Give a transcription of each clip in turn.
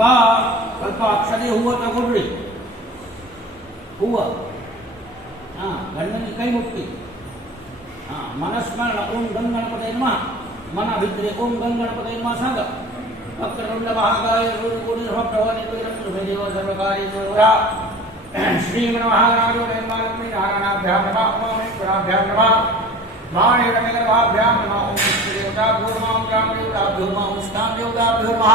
अक्षरे हुआ था गुडरी हुआ हाँ गणनी कई मुक्ति हाँ मनस्मरण ओम गं गणपतये नमः मन भितरे ओम गं गणपतये नमः सांग वक्रतुंड महाकाय सूर्यकोटि समप्रभ निर्विघ्नं देव सर्वकार्येषु सर्वदा श्रीगणमहागणाधिपतये नमः नारायणाभ्यां नमः ओमेश्वराभ्यां नमः माणिकनिकरभाभ्यां नमः ओम श्रीदेवताभ्यो नमः ओम रामदेवताभ्यो नमः ओम स्थानदेवताभ्यो नमः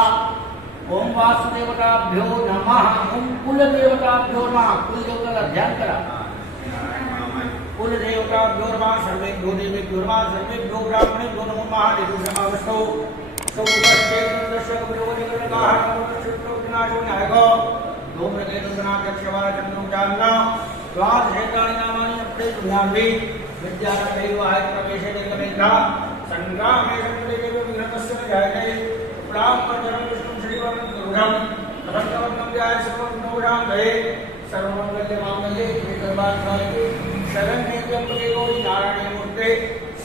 ओम वासुदेवताभ्यो नमः ओम कुलदेवताभ्यो नमः कुलदेवता का ध्यान करा कुलदेवताभ्यो नमः सर्वेभ्यो देवेभ्यो नमः सर्वेभ्यो ब्राह्मणेभ्यो नमो नमः देवतामस्तौ सौभष्टेन्द्रस्वगुरुवरेन्द्रकाहारमोक्षविनाशो धूम्रकेतुगणाध्यक्षवाचन्द्रमुचालना द्वादशेतानि नामानि अप्रेतुनान्वे विद्यारण्यैवाय प्रवेशेन्द्रमेधा सङ्ग्रामे सङ्ग्रेव विघ्नतस्य न जायते प्राप्तजनं विष्णुं श्रीवर्णं गुरुढं भक्तवर्णं व्याय सर्वविघ्नोषां दये सर्वमङ्गलमाङ्गल्ये श्रीधर्मार्थाय शरण्ये त्र्यम्बके गौरी नारायणे मूर्ते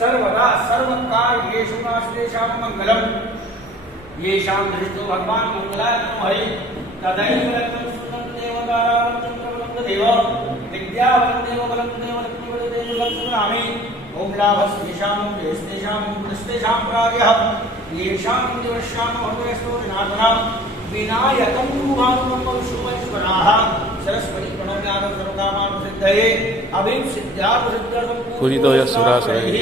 सर्वदा सर्वकार्येषु नास्तेषां मङ्गलम् येषां दृष्टो भगवान् मङ्गलाय नमो हरि तदैव रत्नं सुन्दं देवतारावन्तं प्रबलदेव विद्यावन्देव बलन्देव लक्ष्मीवदेव लक्ष्मीनामे ओम लाभस्तेषां देस्तेषां पुरस्तेषां प्रायः येषां दिवश्यां भवेस्तु विनाशनं विनायकं गुरुभानुमं विष्णुमैश्वराः सरस्वती प्रणम्यादं सर्वकामानुसिद्धये अभिसिद्ध्यार्थसिद्ध्यर्थं पूजितोऽयस्सुरासुरैः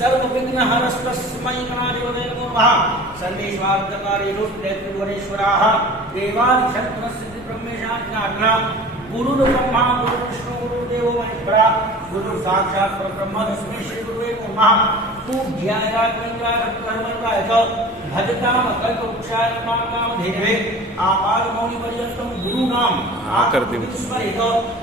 सर्वविघ्नहरस्तस्मै गणाधिपतये नमः सर्वेष्वार्थकारिणोऽस्तेत्रिवरेश्वराः देवादिशक्तिमस्सिद्धिब्रह्मेशाज्ञाज्ञा गुरुर्ब्रह्मा गुरुर्विष्णु गुरुर्देवो महेश्वरा गुरु साक्षात् परब्रह्म तस्मै श्री गुरुवे नमः पूज्याय भजताम कल्पवृक्षाय नमामि आपादमौलिपर्यन्तं गुरूणाम् आकृतिं स्मरेत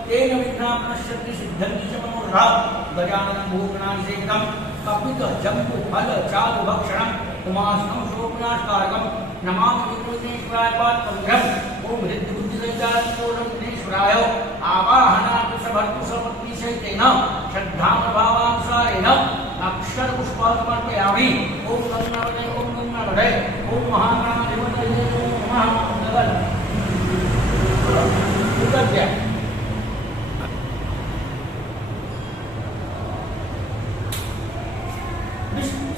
तेन विघ्नाः नश्यन्ति सिद्धन्ति च मनोरथाः गजाननं भूगणाधिसेवितं कपितजम्बुफलचारुभक्षणम् उमासनं शोकनाशकारकं नमामि विघ्नेश्वराय पादपङ्कजम् ओम हृद्बुद्धिसञ्चारपूर्णविघ्नेश्वराय आवाहनात्मसभर्तुसमर्पिशैतेन श्रद्धामभावानुसारेण अक्षरपुष्पाणि ओम गंगावते ओम गंगावते ओम महागणाधिपतये नमः नमः उदग्य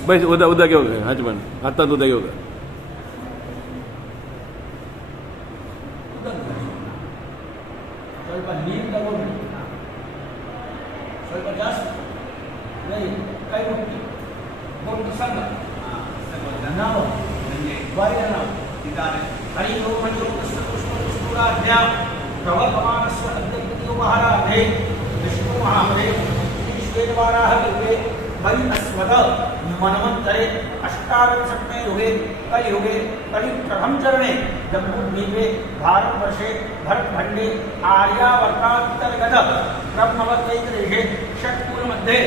बस उदा क्या होगा हजबन आता उदा क्या होगा ಸ್ವಲ್ಪ ನೀರು ತಗೊಂಡು ಸ್ವಲ್ಪ ಜಾಸ್ತಿ ಕೈ ಮುಟ್ಟಿ ಕೊಟ್ಟು ಸಂಘ ನಾವು ಬಾಯಿನ ಹರಿ ಓಂ ಹರಿ ಓಂ ಕೃಷ್ಣ ಕೃಷ್ಣ ಕೃಷ್ಣರಾಜ್ಞ ಪ್ರವರ್ಧಮಾನಸ್ವ ಅದ್ಭುತೋ ಮಹಾರಾಧೆ ವಿಷ್ಣು ಮಹಾಮದೆ ಶ್ವೇತವಾರಾಹ ಕಲ್ಪೆ बलि अस्वद मनवंतरे अष्टाविंशतमे युगे कलियुगे कलि प्रथम चरणे जम्बूद्वीपे भारतवर्षे भरतखंडे आर्यावर्तान्तर्गत ब्रह्मवद्वैतदेशे षट्कुलमध्ये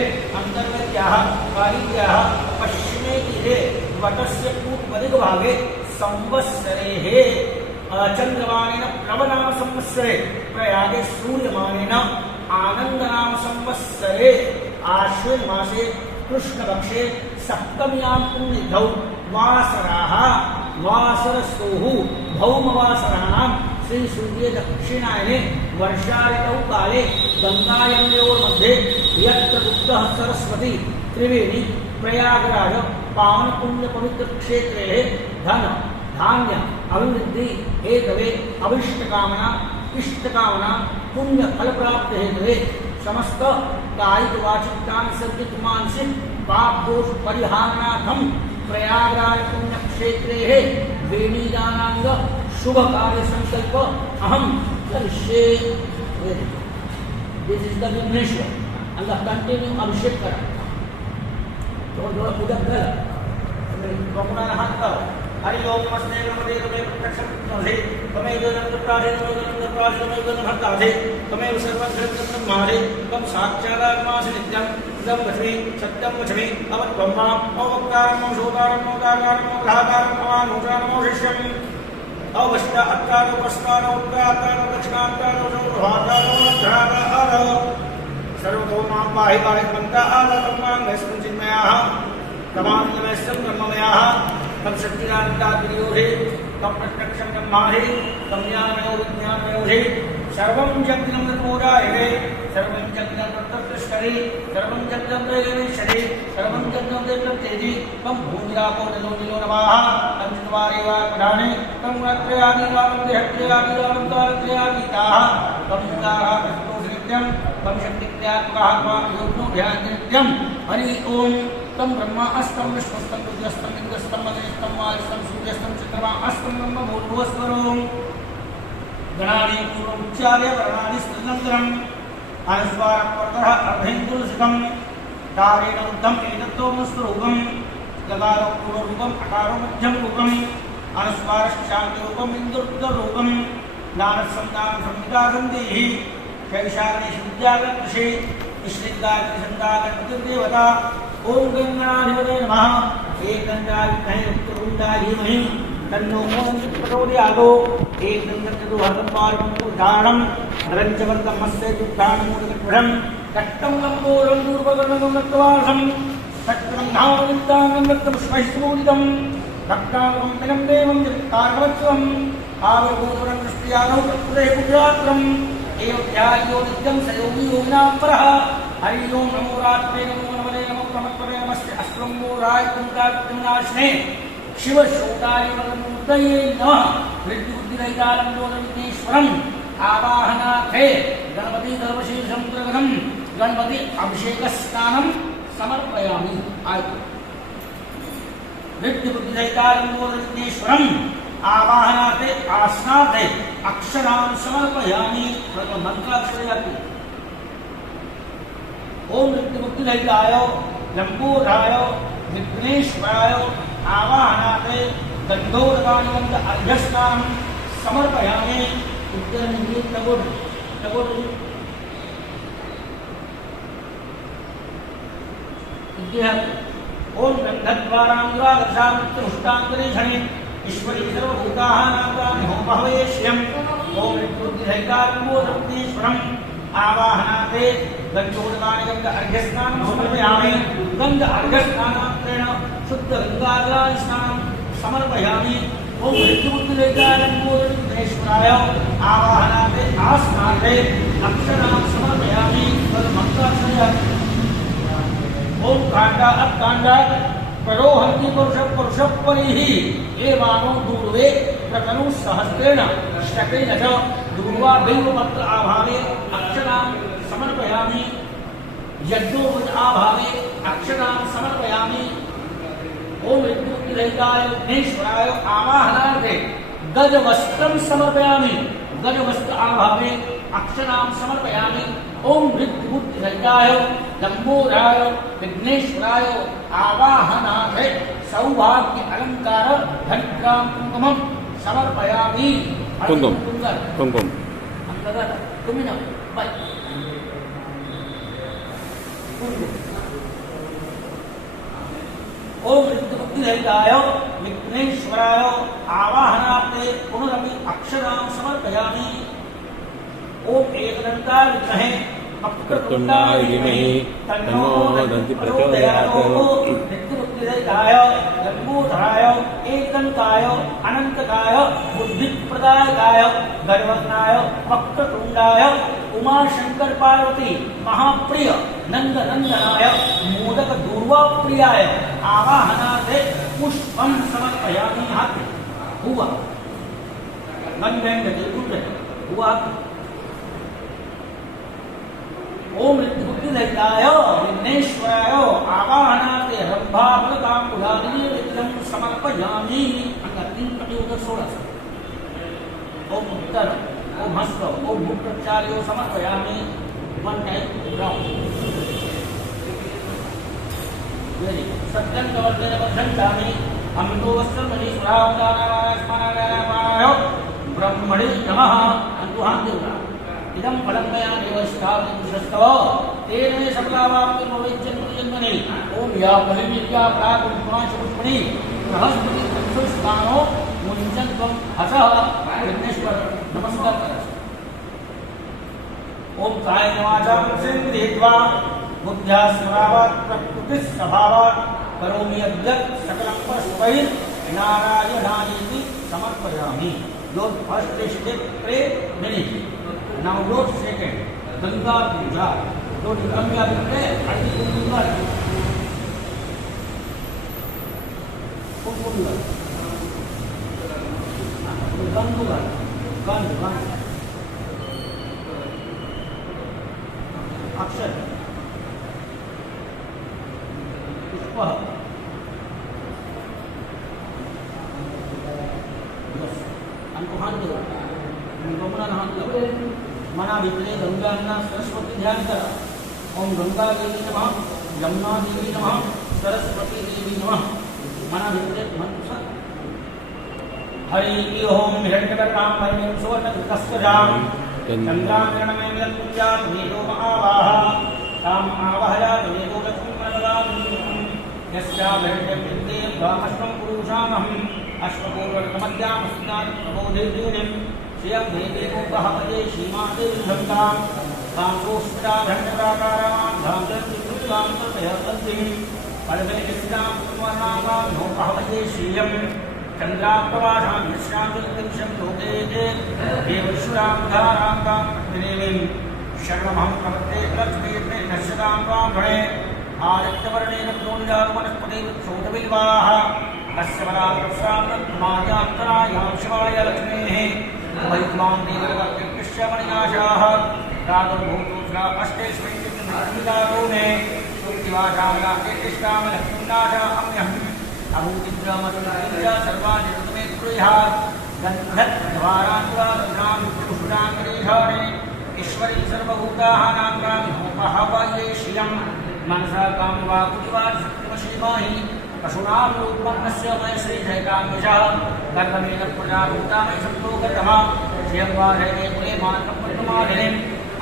अन्तर्गत्याः कालिक्याः पश्चिमे तीरे वटस्य पूर्वदिग्भागे संवत्सरेः चन्द्रमानेन प्लवनाम संवत्सरे प्रयागे सूर्यमानेन आनन्दनाम संवत्सरे आश्विन मासे कृष्णपक्षे सप्तम्यां पुण्यतिथौ वासराः वासरस्तुः भौमवासराणां श्री सूर्य दक्षिणायने वर्षाऋतौ काले गंगायम्योर्मध्ये यत्र गुप्तः सरस्वती त्रिवेणी प्रयागराज पावन पुण्य पवित्र क्षेत्रे धन धान्य अभिवृद्धि हेतवे अभिष्टकामना इष्टकामना पुण्य फल प्राप्त हेतवे समस्त कायिक वाचिक सांसर्गिक मानसिक पाप दोष परिहारणार्थम प्रयागराज पुण्य क्षेत्रे वेणीदानांग शुभ कार्य संकल्प अहम करिष्ये this is the Vighneshwar and the continue अभिषेक करा थोड़ा पूजा कर प्रभुना हाथ करो हरि ओम नमस्ते नमस्ते तमेव प्रत्यक्षं ब्रह्मासि तमेव नमस्ते तमेव भक्तासि तमेव सर्वं मासि त्वं साक्षादात्मासि नित्यं इदं वच्मि सत्यं वच्मि अवत्वं अवक्तारं शोतारं मोदाकारं मोधाकारं भवानुजानमो शिष्यम् अवष्ट अत्तारो वस्तारो उत्तारो दक्षिणात्तारो चौर्भातारो मध्यातारो सर्वतो मां पाहि पाहि मन्ता आलतं मां वैष्णं चिन्मयाः तमां नमस्तं ब्रह्ममयाः तम शक्तिनान्ता वियोधे तम प्रत्यक्षं ब्रह्माहि तम ज्ञानमयो विज्ञानमयोहि सर्वं जगतं तत्पूजाये सर्वं जगतं तत्तत्तिष्ठति सर्वं जगतं तदेवेश्वरि सर्वं जगतं तत्तेजि तम भूमिरापो नलो निलो नमः तम चत्वारि वा प्रधाने तम रत्रयादि वा देहत्रयादि वा कालत्रयादिताः तम मूलाः प्रस्तोषनित्यं तम शक्तिक्रियात्मकः वा योग्नो ध्याननित्यं हरि ओम तम ब्रह्मा अष्टम विष्णुस्तम रुद्रस्तम इंद्रस्तम महेशस्तम वायुस्तम सूर्यस्तम चंद्रमा अष्टम ब्रह्म भूर्भुवस्वरोम गणानि पूर्वोच्चार्य वर्णानि स्त्रीनन्तरम् अनुस्वारपर्वतः अर्धेन्दुलसितं तारेण उद्धम् एतत्तोमस्वरूपं गदारो पूर्वरूपम् अकारो मध्यं रूपम् अनुस्वारश्चान्तिरूपम् इन्दुर्गरूपं ज्ञानसंज्ञानं संहितागन्धेः शैशाग्निः विद्यागतृषि निश्रिताग्निसन्दागतिर्देवता ओम गंगणाधिपते नमः एकदंडाविद्महे वक्रतुण्डाधीमहि तन्नो प्रचोदयात् एकदन्तचतुर्हस्तपालमूर्धारणं नरञ्चवर्गमस्य दुग्धानमूलकट्वरं कट्टं लम्बोलं दूर्वगणनं रक्तवासं सक्रं धावनितानं रक्तपुष्पैस्तूलितं भक्ताङ्गं पिनं देवं जगत्कारवत्सवम् आविर्भूतवरं दृष्ट्यादौ तत्पुरे गुजरात्रम् एवध्यायो नित्यं स योगी योगिनां परः हरि ओं नमो रात्रे नमो नमने नमो प्रमत्परे नमस्ते अश्वंगोराय कुंकात्मनाशने शिव शोकाय वरमूर्तये नमः मृत्युबुद्धिरहितालम्बोधविघ्नेश्वरम् आवाहनार्थे गणपति सर्वशीर्षं प्रगतं गणपति अभिषेकस्नानं समर्पयामि आयतु मृत्युबुद्धिरहितालम्बोधविघ्नेश्वरम् आवाहनार्थे आसनार्थे अक्षरां समर्पयामि मंत्राक्षरयातु ओम मृत्युमुक्तिरहिताय लंबोदराय विघ्नेश्वराय आवाहनार्थे गंधोदकानिगंध अर्घ्यस्नानं समर्पयामि उत्तरनिधि तगोड़ ओम गंधद्वारांगरागर्षामृत्युष्टांतरेषणे ईश्वरी सर्वभूताः नामानि होम भवेश्यम् ओम मृत्युबुद्धिरहितालम्बोधविघ्नेश्वरम् आवाहनार्थे गंधोदकानिगंध अर्घ्यस्नानं समर्पयामि गंध अर्घ्यस्नानान्तरेण शुद्ध गंगाजलस्नानं समर्पयामि ओम मृत्युबुद्धिरहितालम्बोधविघ्नेश्वराय आवाहनार्थे आसनार्थे अक्षरां समर्पयामि मंत्राक्षरयामि ओम कांडा अकांडा परोहंति पुरुषपरिः एवानो दूर्वे प्रतनु सहस्रेण शकेन च दूर्वा बिल्वपत्र आभावे अक्षरां समर्पयामि यज्ञोपज आभावे अक्षरां समर्पयामि ओम मृत्युबुद्धिरहिताय विघ्नेश्वराय आवाहनार्थे गजवस्त्रं समर्पयामि गजवस्त्र आभावे अक्षरां समर्पयामि ओम मृत्युबुद्धिरहिताय लंबोदराय विघ्नेश्वराय आवाहनार्थे सौभाग्य अलंकार धनिग्राम कुंकुमं समर्पयामि कुंकुम अंतर्गत कुमिना बाय ओम मृत्युबुद्धिरहिताय विघ्नेश्वराय आवाहनार्थे पुनरपि अक्षरां समर्पयामि ओम एकदन्ताय विद्महे वक्रतुण्डाय धीमहि तन्नो दन्ति प्रचोदयात् मृत्युबुद्धिरहिताय लंबोदराय एकदन्ताय अनन्तकाय बुद्धिप्रदायकाय गर्वज्ञाय वक्रतुण्डाय उमाशंकर पार्वती महाप्रिय नंदनंदनाय मोदक दूर्वाप्रियाय आवाहनार्थे पुष्पं समर्पयामि हाथि हुआ गंधेन हुआ ओम मृत्युबुद्धिरहिताय विघ्नेश्वराय आवाहनार्थे रंभाफलताम्बुलादिनी विग्रहं समर्पयामि अंगतिं कटियुग 16 ओम उत्तर ओम हस्त ओम भूप्रचार्यो समर्पयामि वन टाइम राउंड वेरी सत्यं कवर्तेन वर्धन्तामि अमृतो वस्त्रमणि सुरावदानास्मनाय ब्रह्मणे नमः अंतुहान्तिरा इदं फलं मया देवस्तावस्तव तेन मे सकलावाप्तिर्भवेज्जन्मनि ओम या फलिमित्या प्रागुणपुष्पणि बृहस्पति संस्थानो मुञ्चन्त्वं हसः विघ्नेश्वर नमस्कार ओम कायेन वाचा मनसेन्द्रियैर्वा बुद्ध्या स्मरावात् प्रकृतिस्वभावात् करोमि यद्यत् सकलं परस्मै नारायणायेति समर्पयामि। Your first step pray minute, now your second Ganga puja. जो गंगा प्रे कुंकुमर कुंकुमर गंगुगर गंग गंग अक्षर पुष्प मना भितरे गंगा सरस्वती ध्यान करा। ओम गंगा देवी नमः, यमुना देवी नमः, सरस्वती देवी नमः। मना भितरे मंत्र हरि ओम हिरण्यवर्णां वैमीं सुवर्णकृतस्वजां चन्द्रां गणमें विदत्पुञ्जां मेघो महावाह ताम् आवाहयामि मेघो लक्ष्मीं प्रणमामि। यस्यां हिरण्यवृत्ते वामश्वं पुरुषामहम् अश्वपूर्वकमध्यामस्नात् प्रबोधिर्योनिं श्रियं देवेको बहवते श्रीमाते विधत्तां कांसोष्टाधण्डकाकारां धामजन्तिकृत्तां तथयतन्तिं पल्लविकृष्णां कुमारां नो बहवते श्रियं चन्द्राप्रवासां यस्यां ज्योतिषं लोके देवेश्वरां धारां तां प्रतिदेवीं शरणमहं प्रपद्ये लक्ष्मीर्मे नश्यतां त्वां गणे आदित्यवर्णेन प्रोञ्जातवनस्पतिवृक्षोटबिल्वाः तस्य वराप्रसादमायान्तरायां शिवाय लक्ष्मीः वैद्वां देवलक्ष्मीकृष्यमणिनाशाः प्रादुर्भूतोऽस्रा अष्टेष्वैकृष्णो मे सुक्तिवाचामला कृष्णां लक्ष्मीनाशा अम्यहम् अभूतिद्रामस्मृतिं सर्वाणि ऋतुमे कुर्यात् गन्धद्वारान्वादनां पुरुषाङ्गरेशाणे ईश्वरी सर्वभूतानां प्राणिहोपहवये श्रियं मनसा कामवाकुतिवासक्तिमशीमाहि पशूनां रूपमस्य मय श्रीजयकाम्यशः कर्ममेन प्रजाभूतामय संतोगतमः श्रियं वाहये कुले मातरं परिमालिनीम्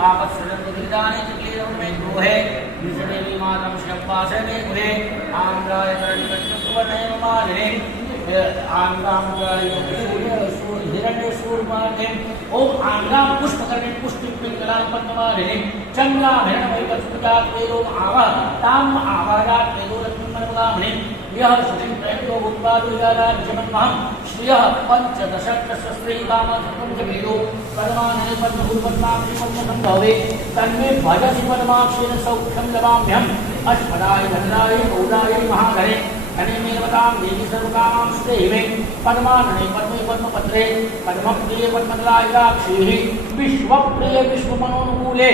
आपत्सृजन्तुर्दाने चिक्लीरं मे गृहे निजदेवी मातरं श्रियं वासय मे कुले आम्राय करणिकट्टुवर्णय मालिनीम् हिरण्यसूर्यमालिनीम् ओम आंग्रां पुष्पकर्णिं पुष्टिं पिङ्गलां पद्ममालिनीं चन्द्रां हिरण्यवैकल्पजात् वेदोम आवह ताम् आवाहयात् वेदो लक्ष्मीं मनोगामिनीं यः श्रुतिं प्रयतो भूत्वादुर्याराज्यमन्महं श्रियः पञ्चदशकस्रस्त्रीकामसत्त्वं च वेदो पद्मानने पद्मभूर्पद्मां श्रीपद्मसम्भवे तन्मे भजसि पद्माक्षेण सौख्यं लभाम्यहम् अष्टपदाय धनदाय गौदाय महाधरे धनेमेवतां देवी सर्वकामां सुदेवे पद्मानने पद्मे पद्मपत्रे पद्मप्रिये पद्मदलायदाक्षीः विश्वप्रिये विश्वमनोनुकूले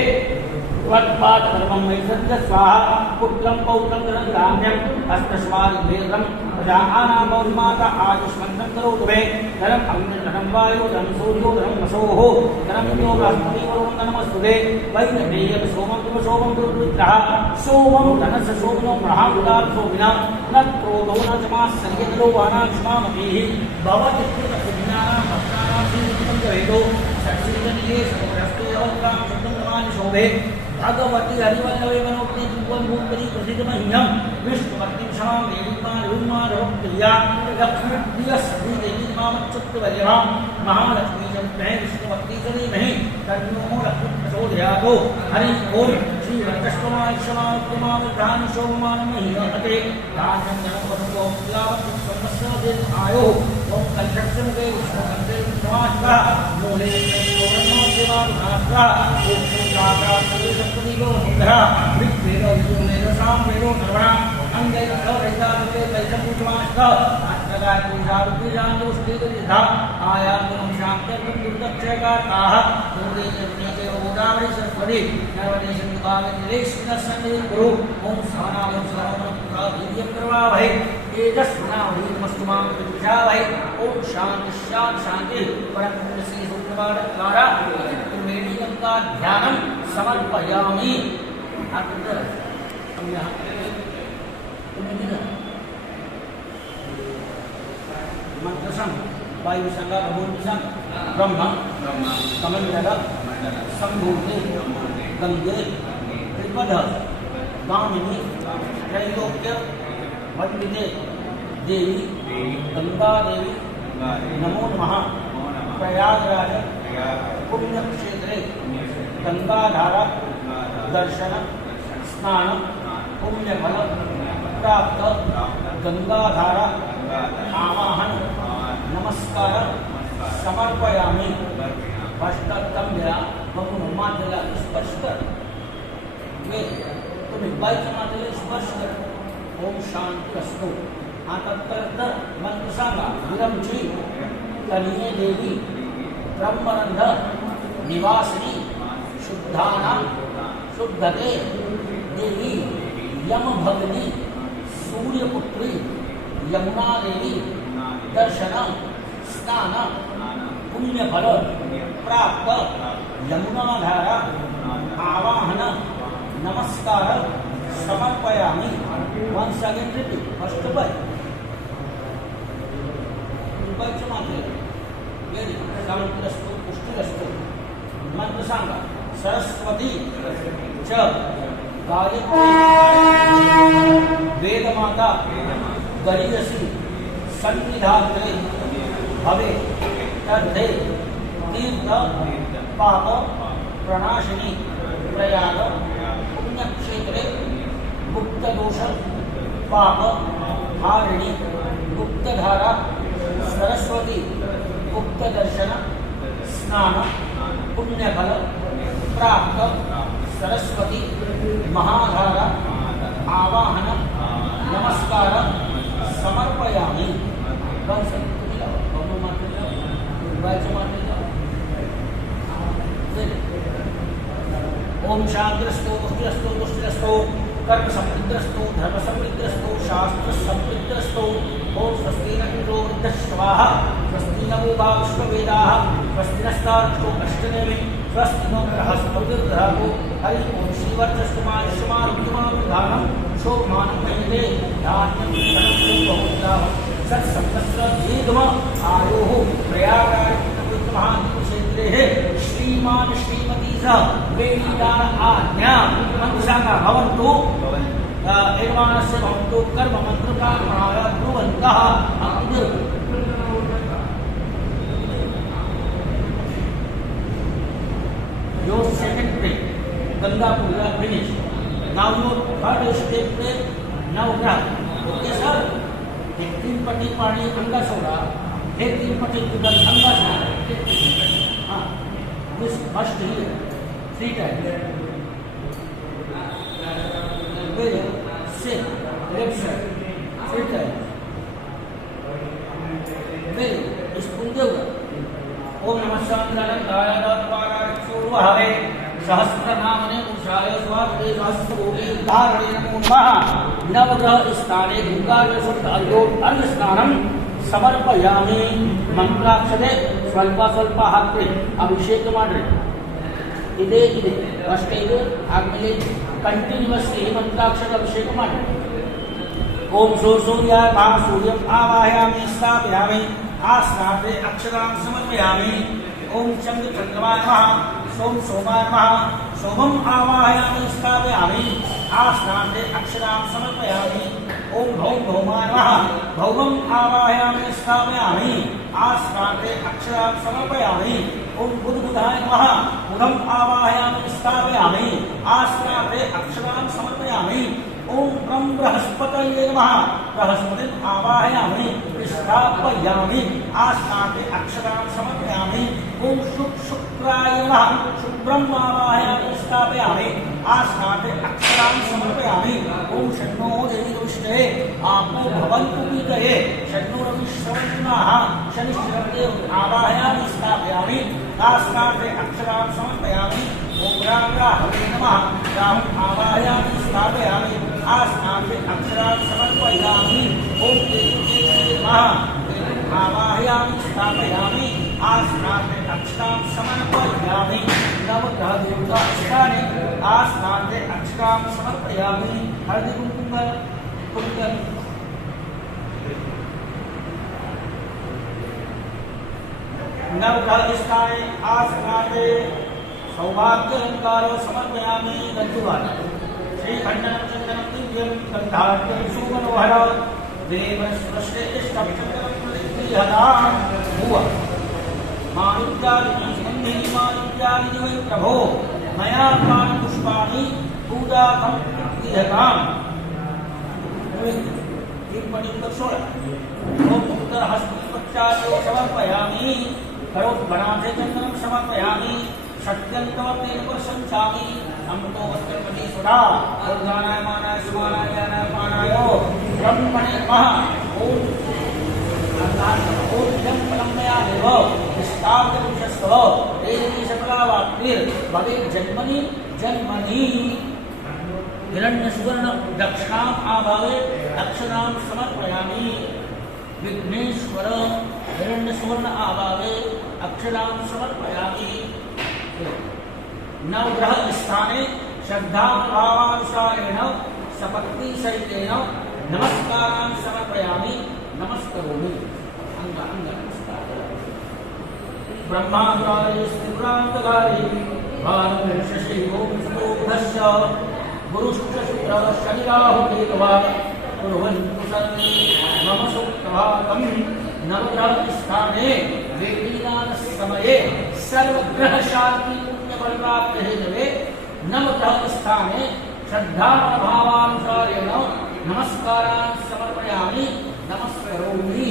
त्वत्पादधर्मं मयि सद्य स्वाहा पुत्रं पौत्रं धनधान्यं हस्तस्वादिभेदं प्रजानां बहुमाता आयुष्मन्तं करोतु मे धनम् अग्निर्धनं वायो धनं सूर्यो धनं वसोः धनं यो बृहस्पति वरुणं धनमस्तुते वैनदेयं सोमं सोमं रुद्रः सोमं धनस्य सोमनो ब्रह्मदार सोमिना न क्रोधो न चमात्सर्यदलो वानाक्षमामतिः भवतित्युतज्ञानां भक्तानां श्रीकृतं वेदो षट्श्रीजनिये सर्वहस्ते अवतां शब्दं शोभे भगवती हरिवल्लभे मनोज्ञे भूतरी प्रसिद्धमह्यं विष्णुपत्नीं क्षमां देवीमां रूमाधवप्रिया लक्ष्मीप्रिया श्रीदेवी मामच्युतवर्यः महालक्ष्मी जन्मे विष्णुपत्नी सरीमहि तन्नो लक्ष्मी प्रचोदयात् हरि ओम श्री वेंकटेश्वराय क्षमां शोभमानमहीयते धान्यं जनपदो यावत् संवत्सरेण आयो ओम कल्पक्षमुखे विष्णुकन्ते समास्ता मूले देवानास्ता ओम काकासुरपतिगो मुद्रा ऋग्वेदो यजुर्वेदो सामवेदो नर्वणा अंगे सौरैतानुके कैसमुचमास्ता अष्टगाय पूजारुद्रजानुष्टिगरिधा आयामं शान्त्यं दुर्दक्षयकाताः मूले जन्मेते गोदावरी सरस्वती नर्मदे सिन्धुकावेलेश्वरसन्निधि कुरु ओम सहनावतु सहनौ वीर्यं करवावहै तेजस्विनावधीतमस्तु मां विद्विषावहै ओम शांति शांति शांति परम श्री सूत्रपाठ द्वारा चतुर्वेदीकं का ध्यानं समर्पयामि। मंत्रसं वायुसंगा प्रभुसं ब्रह्म कमंडल संभूते गंगे त्रिपद गामिनी त्रैलोक्य वंदिते देवी गंगा देवी नमो नमः। प्रयागराज पुण्यक्षेत्रे गंगाधारा दर्शन स्नान पुण्यफल प्राप्त गंगाधारा आवाहन नमस्कार समर्पयामि हस्तकम्या बघून मातेला स्पर्श कर वे तुम्ही बाईच्या मातेला स्पर्श कर ओम शांती असतो आता परत मंत्र सांगा विरमची तनिये देवी ब्रह्मरंध निवासिनी शुद्धानां शुद्धते देवी यमभगिनी सूर्यपुत्री यमुना देवी दर्शन स्नान पुण्यफल प्राप्त यमुनाधारा आवाहन नमस्कार समर्पयामि once again repeat first by बाईच्या मातेला वेरी शांती असतो पुष्टी असतो मंत्र सांगा सरस्वती च गायत्री वेदमाता गरीयसी सन्निधात्रे भवे तद्धे तीर्थ पाप प्रणाशिनी प्रयाग पुण्यक्षेत्रे गुप्तदोष पाप हारिणी गुप्तधारा सरस्वती गुप्तदर्शन स्नान पुण्यफल प्राप्त सरस्वती महाधारा आवाहन नमस्कार समर्पयामि ओम शांतिरस्तो पुष्टिरस्तो तुष्टिरस्तो कर्म समृद्धिरस्तो धर्म समृद्धिरस्तो शास्त्र समृद्धिरस्तो ओम स्वस्ति न इंद्रो वृद्धश्रवाः स्वस्ति न भूभा विश्ववेदाः स्वस्ति नस्तार्क्ष्यो अष्टनेमि स्वस्ति नो बृहस्पतिर्दधातु हरि ओम श्रीवर्चस्मायुष्मारोग्यमानुधानं शोभमानं महीते धान्यं धनं बहुधाः सत्सप्तस्र दीर्घम आयोः प्रयागराजमहाक्षेत्रे श्रीमान श्रीमती सह वेदीदान आज्ञा मंत्रसांगा भवन्तु निर्माणस्य भवन्तु कर्म मंत्रकार्मणाय ब्रुवन्तः Your second prayer, Ganga Puja finished. Now your third step prayer, Navgraha. Okay, sir? एक 3 पट्टी पानी अंगा सोडा, एक 3 पट्टी दूध अंगा सोडा. हाँ, this must hear 3 times. Very sit, left side, 3 times. Very spoon देऊगा. ओम नमः शांतानंदाय नमः सूर्यभावे सहस्रनामने उषाय स्वाहे सहस्रभूते धारणे नमो नमः नवग्रह स्थाने गंगाजल शुद्ध अर्घ्य स्नानं समर्पयामि मंत्राक्षते स्वल्प स्वल्प हाक्रे अभिषेक ಮಾಡ್ರಿ ಇದೆ ಅಷ್ಟೇ ಇದು ಆಮೇಲೆ ಕಂಟಿನ್ಯೂಸ್ಲಿ ಮಂತ್ರಾಕ್ಷರ ಅಭಿಷೇಕ ಮಾಡಿ ओम सूर्याय सूर्यम आवाहयामि स्थापयामि आस्नाते अक्षरां समर्पयामि ओम चंद्रचंद्रमाय नमः सोम सोमाय नमः सोमं आवाहयामि स्थापयामि आस्नाते अक्षरां समर्पयामि ओम भौम भौमाय नमः भौमं आवाहयामि स्थापयामि आस्नाते अक्षरां समर्पयामि ओम बुधबुधाय नमः बुधं आवाहयामि स्थापयामि आस्नाते अक्षरां समर्पयामि ओम ब्रह्म बृहस्पतये नमः बृहस्पतिं आवाहयामि स्थापयामि आस्नाते अक्षरां समर्पयामि ओम शुक्राय नमः शुक्रं आवाहयामि स्थापयामि आस्नाते अक्षरां समर्पयामि ओम षण्णो देवीविष्टे आपो भवन्तु पीतये षण्णो रविश्रवणाः शनिश्चरदेव आवाहयामि स्थापयामि आस्नाते अक्षरां समर्पयामि ओम रामराहवे नमः राहं आवाहयामि स्थापयामि आस्नाते अक्षरां समर्पयामि ओम केतुके नमः आवाहयामि स्थापयामि आस्नाते अक्षरां समर्पयामि नवग्रह देवता स्थाने आस्नाते अक्षरां समर्पयामि हल्दी कुंकुम नवग्रह स्थाने आस्नाते सौभाग्यलंकारो समर्पयामि गन्धुवान् श्रीखण्डनं चन्दनं दिव्यं गन्धाढ्यं सुमनोहर देवश्रेष्ठं प्रतिहतां भुव मारुत्यादिनी स्कन्धे मारुत्यादिनि वै प्रभो मया तानि पुष्पाणि पूजाकं प्रतिहताम् 3 पटी 16 ओम उत्तरहस्तस्वच्छायो समर्पयामि करोद्भणाथे चन्दनं समर्पयामि षट्यन्तवतेन प्रशंसामि अमृतो वस्त्रपदी सुधा अर्धानाय मानाय सुमानाय ज्ञानाय पानाय ब्रह्मणे नमः ओम ओम इदं फलं मया देव निष्ठावशस्तव तेजि सकलावाप्तिर् भवेत् जन्मनि जन्मनि हिरण्य सुवर्ण दक्षिणाम् आभावे दक्षिणां समर्पयामि विघ्नेश्वर हिरण्य सुवर्ण आभावे अक्षरां समर्पयामि नवग्रह स्थाने श्रद्धा भावानुसारेण सपत्नी सहितेन नमस्कारान् समर्पयामि नमस्करोमि अंग अंग नमस्कार ब्रह्माद्वारे स्त्रिपुरान्तकारे भारं शशि भूमिसुभस्य गुरुश्च शुक्रः शनिराहु केतवः कुर्वन्तु सर्वे मम सुप्रभातं नवग्रहस्थाने वेदीनाथसमये सर्वग्रहशान्ति पुण्यफलप्राप्तिहेतवे नवग्रहस्थाने श्रद्धाभावानुसारेण नमस्कारान् समर्पयामि नमस्करोमि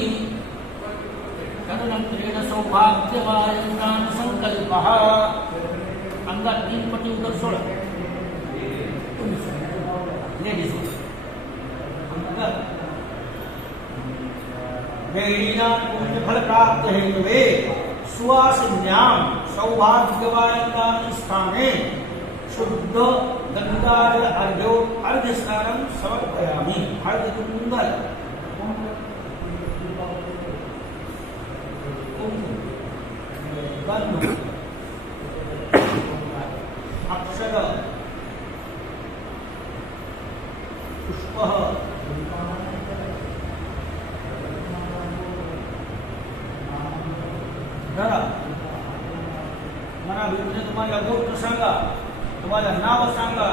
तदनन्तरेण सौभाग्यवायन्तान् सङ्कल्पः अंगा 3 पट्टी उधर छोड़ लेडीज वेदीनां पुण्यफल प्राप्त हेतवे सुवासिन्यां सौभाग्यवायन्तां स्थाने शुद्ध गंगाजल अर्घ्य स्नानं समर्पयामि अर्घ्य कुंडल अक्षर पुष्प मला विष्णू तुम्हाला गोत्र सांगा तुम्हाला नाव सांगा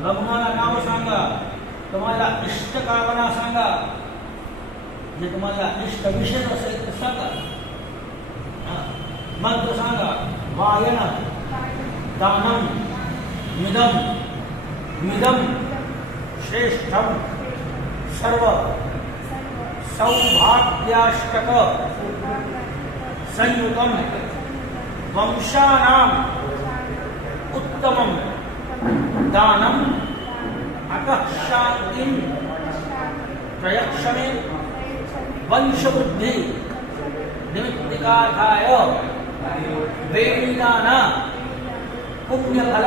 लग्नाला नाव सांगा तुम्हाला इष्ट कामना सांगा जे तुम्हाला इष्ट विषय असेल ते सांगा मंत्र सांगा वायन दानम मिदम मिदम श्रेष्ठम सर्व सौभाग्याष्टक संयुतम वंशानाम उत्तमम दानम अतः शांतिम प्रयक्षमे वंशवृद्धि निमित्तिकार्थाय वेदीनान पुण्यफल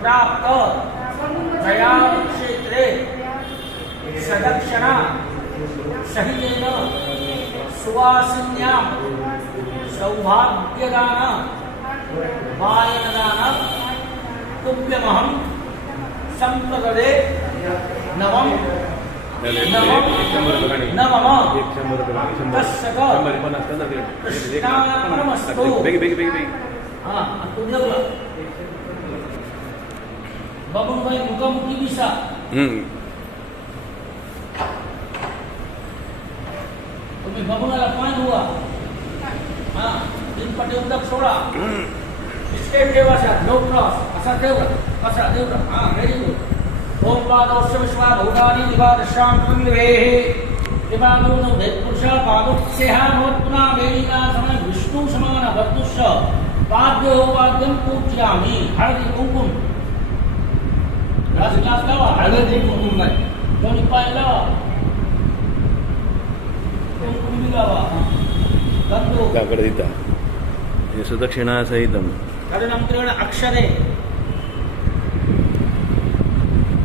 प्राप्त प्रयाग क्षेत्रे सदक्षिणा सहितेन सुवासिन्यां सौभाग्यदान वायनदान तुभ्यमहं संप्रददे नवम नमः तस्सक कृष्णार्पणमस्तु हाँ तुझे बोला बाबू भाई मुखामुखी दिशा तुम्हें बाबूला पान हुआ हाँ दिन पटे उदक सोडा स्टेट ठेवासा नो क्रॉस असा ठेवला कसा ठेवला हाँ व्हेरी गुड ओम पादोश्च विश्वा भूतानि दिवादशां प्रमिलवेः दिवादो नो पुरुषा पादोस्यहानोत्पुना वेदिका समय विष्णु समान वर्तुष पाद्यो वाद्यं पूजयामि हळदी कुंकुम ग्लास लावा हळदी कुंकुम नाही दोन्ही पाय लावा कुंकुम लावा गंधो काकडीता हे सुदक्षिणा सहितम तदनन्तरेण अक्षरे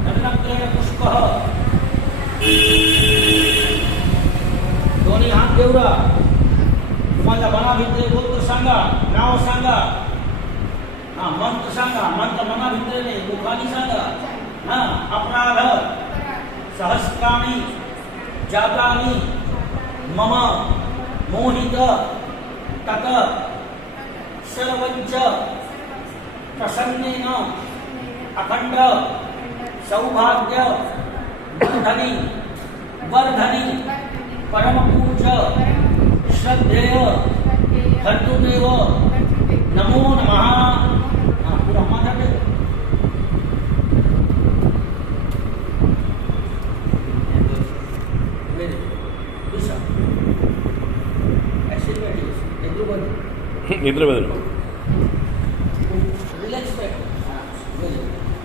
तदनन्तरेण पुष्पः दोन्ही हात देवरा तुम्हाला मनाभितरे गोत्र सांगा नाव सांगा हा मंत्र सांगा मंत्र मनाभितरे नाही मुखानी सांगा हा अपराध सहस्राणि जातानि मम मोहित तत सर्वंच प्रसन्नेन अखंड सौभाग्य वर्धनी वर्धनी परम पूज्य श्रद्धेय भर्तुदेव नमो नमः पूरा माथा टेक निद्र बदल रिलैक्स बैठो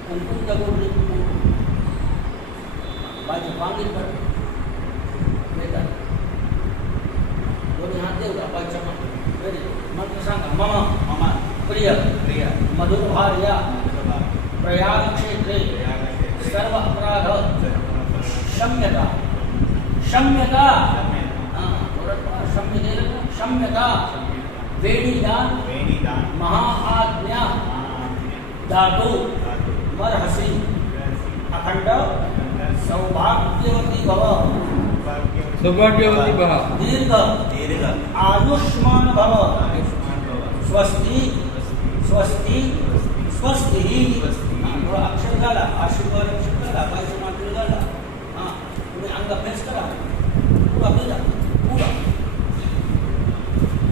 कुमकुम तगोड़ बाजू पांगिल पर बेटा दोन्ही हात देऊ का पाय चमा वेरी मंत्र सांगा मम मम प्रिय प्रिय मधुर भार्या प्रयाग क्षेत्रे सर्व अपराध क्षम्यता क्षम्यता क्षम्यता वेणीदान महाआज्ञा दातु मर्हसि अखंड सौभाग्यवती भव दीर्घ आयुष्मान भव स्वस्ति स्वस्ति स्वस्ति थोड़ा अक्षर घाला आशीर्वाद अक्षर घाला पायच्या मागे घाला हां तुम्ही अंग अभ्यास करा पूरा पूरा पूरा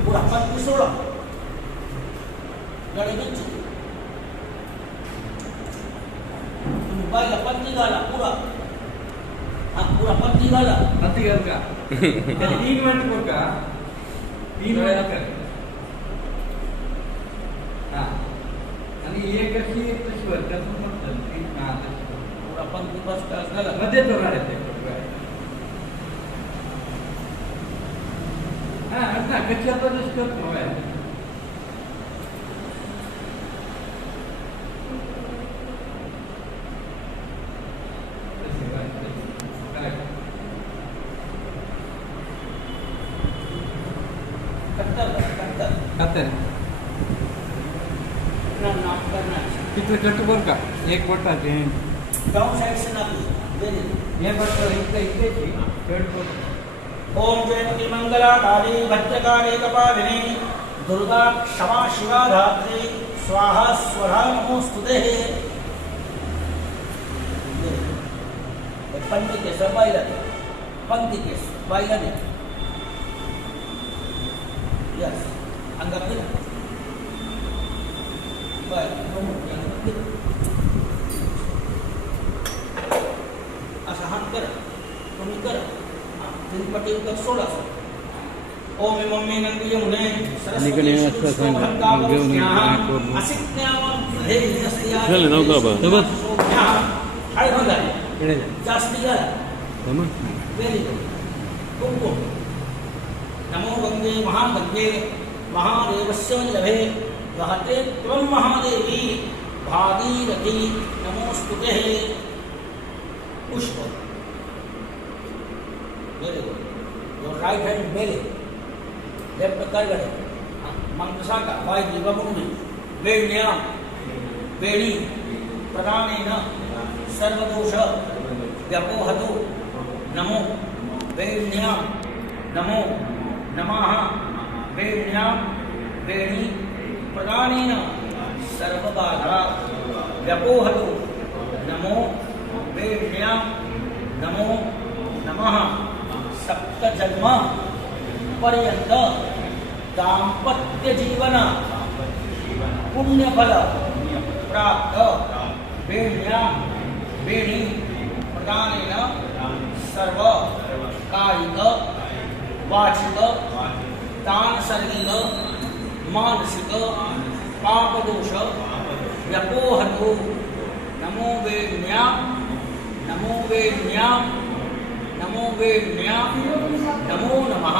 पूरा पत्ती सोडा गणित तुम्ही पायला पत्ती घाला पूरा हां पूरा पत्ती घाला पत्ती घाल का 3 मिनिट का 3 वेळा कर हां आणि एक अशी एक तशी वर त्यातून म्हटलं तीन हां पूरा पत्ती बस घाला मध्ये तो काढायचे हां आता कच्ची आपण करतो आहे तिथे कट बर का एक बटा ते डाउन साइड से ना हे बटा इथे इथे कट ओम जयंती मंगला काली भद्रकाली कपालिनी दुर्गा क्षमा शिवा धात्री स्वाहा स्वधा नमोस्तुते पंक्ति के सब पंक्ति के बाइला ने यस अंगपिल असं हात करा तुम्ही करा तीन पटेल का 16 ओम मम्मी नंदी मुने सरस्वती चल नव्हता बा हाय बघा जास्ती घाला व्हेरी गुड कुमकुम नमो गंगे महागंगे महादेवस्य लभे वहते त्वं महादेवी भागीरथी नमोस्तुते पुष्प very good your right hand बेले लेफ्ट करगड़े मंत्र सांगा वाय दिवमुनि वेण्याम वेणी प्रदानेन सर्वदोष व्यपोहतु नमो वेण्याम नमो नमः वेण्याम वेणी प्रदानेन सर्वबाधा व्यपोहतु नमो वेण्याम नमो नमः सप्तजन्म पर्यंत दाम्पत्य जीवन पुण्यफल प्राप्त वेण्याम वेणी प्रदानेन सर्व कायिक वाचिक सांसर्गिक मानसिक पापदोष व्यपोहतु नमो वेण्याम नमो वेण्याम नमो वेण्याम नमो नमः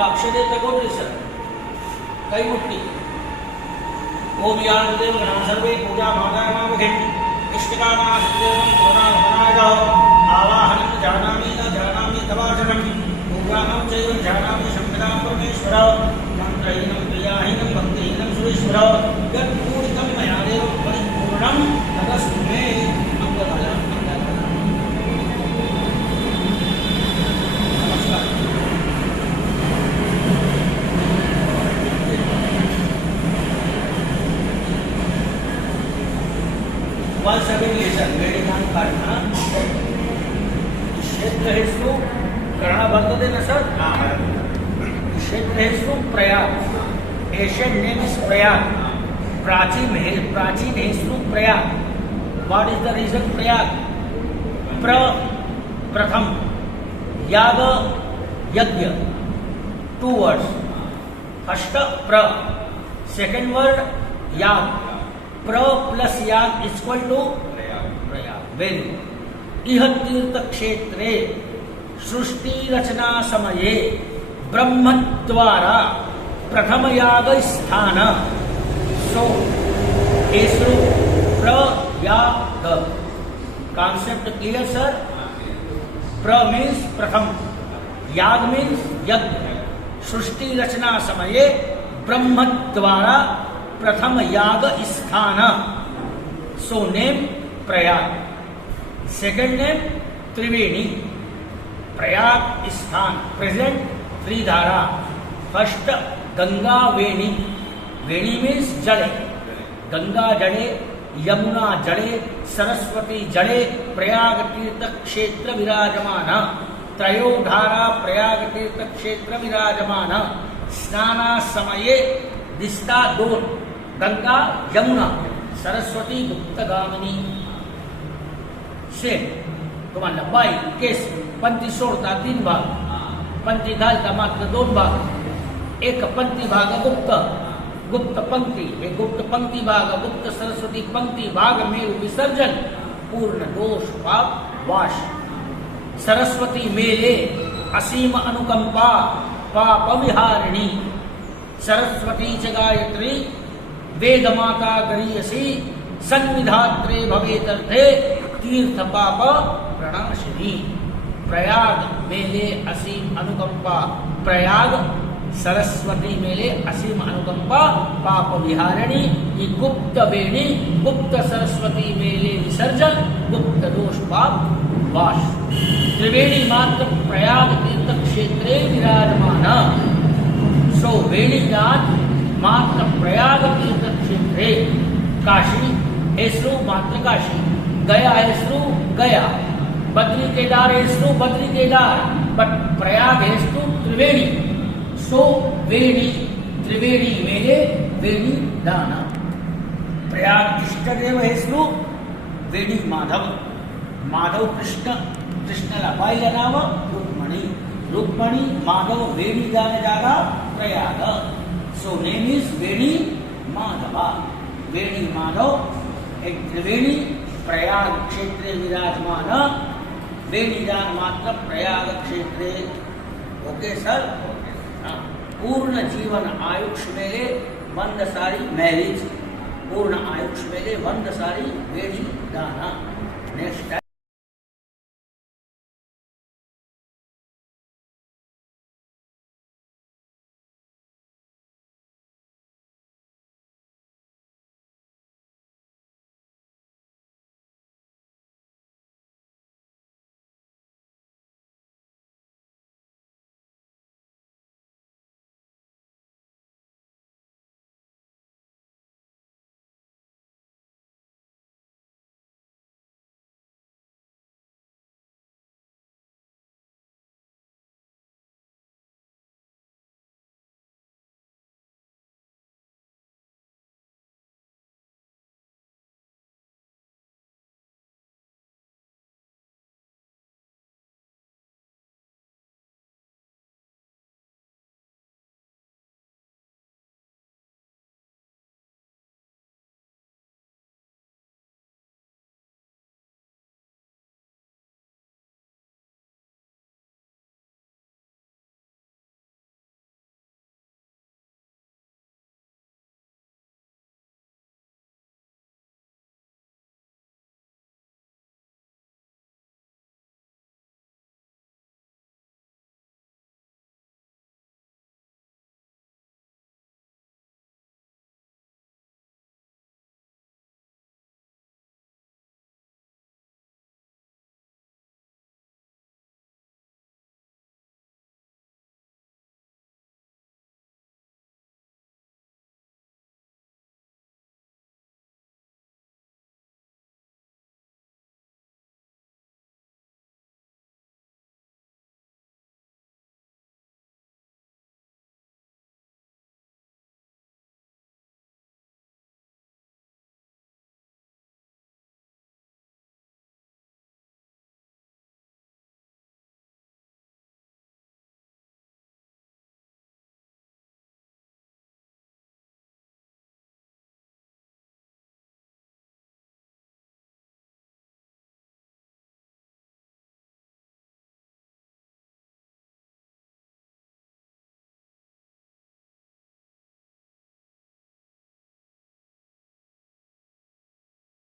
अक्षरे तगोडले सर काही मुठी ओम यादेव गणा सर्वे पूजा मातानाम घेण्य इष्टकामादेवं पुराणाय आवाहनं जानामि न जानामि तवाचनं पूजानं चैव जानामि शंकरां परमेश्वर मंत्रहीनं क्रियाहीनं भक्तिहीनं सुरेश्वर यत्पूर्णं मया देव परिपूर्णं तदस्तु मे मंगलम् वेडिकां काढणं क्षेत्र हे सु करणं बघते ना सर क्षेत्र हे सु Prayag Asian name is Prayag प्राचीन हे सु Prayag what is the region Prayag? प्रथम याग यज्ञ, 2 words. फर्स्ट प्र, सेकेंड वर्ड याग. प्र प्लस याग इक्वल टू प्रयाग. वेरी. इह तीर्थ क्षेत्रे सृष्टि रचना समये ब्रह्म द्वारा प्रथम याग स्थान. सो एसु प्रयाग. Concept clear sir? प्र मीन्स प्रथम, याग मीन्स यज्ञ. सृष्टि रचना समये ब्रह्म द्वारा प्रथम याग स्थान. So name Prayag. Second name Triveni. Prayag स्थान प्रेजेंट त्रिधारा. फर्स्ट गंगा वेणी. वेणी मीन्स जड़े. गंगा जड़े, यमुना जड़े, सरस्वती जड़े प्रयाग तीर्थ क्षेत्र विराजमान. त्रयोधारा प्रयाग तीर्थ क्षेत्र विराजमान. स्नाना समये दिस्ता 2, गंगा यमुना, सरस्वती गुप्तगामिनी. सेम तुम्हाला बाई केस पंथी सोडता 3 भाग, पंथी घालता मात्र 2 भाग. एक पंथी भाग गुप्त, गुप्त पंक्ति, एक गुप्त पंक्ति भाग, गुप्त सरस्वती पंक्ति भाग में विसर्जन, पूर्ण दोष पाप वाश. सरस्वती मेले असीम अनुकंपा पाप विहारिणी. सरस्वती च गायत्री वेद माता गरीयसी. सन्निधात्रे भवेतर्थे तीर्थ पाप प्रणाशिनी. प्रयाग मेले असीम अनुकंपा. प्रयाग सरस्वती मेले असीम अनुकंपा पाप विहारिणी. ये गुप्त वेणी, गुप्त सरस्वती मेले विसर्जन, गुप्त दोष पाप वाश. त्रिवेणी मात्र प्रयाग तीर्थ क्षेत्रे विराजमान. सो वेणीनाथ मात्र प्रयाग तीर्थ क्षेत्रे. काशी हेसरू मात्र काशी. गया हेसरू गया. बद्री केदार हेसरू बद्री केदार. बट प्रयाग हेसरू त्रिवेणी. सो वेणी त्रिवेणी मेले वेणी दान. प्रयाग इष्टदेव हेसरू वेणी माधव. माधव कृष्ण, कृष्णाला बाईला नाव रुक्मणी. रुक्मणी माधव वेणी दान जागा प्रयाग. सो नेम इज वेणी माधवा. वेणी माधव एक त्रिवेणी प्रयाग क्षेत्रे विराजमान. वेणी दान मात्र प्रयाग क्षेत्रे. Okay sir? पूर्ण जीवन आयुष मेले बंद सारी मैरिज. पूर्ण आयुष मेले बंद सारी वेणी दान. नेक्स्ट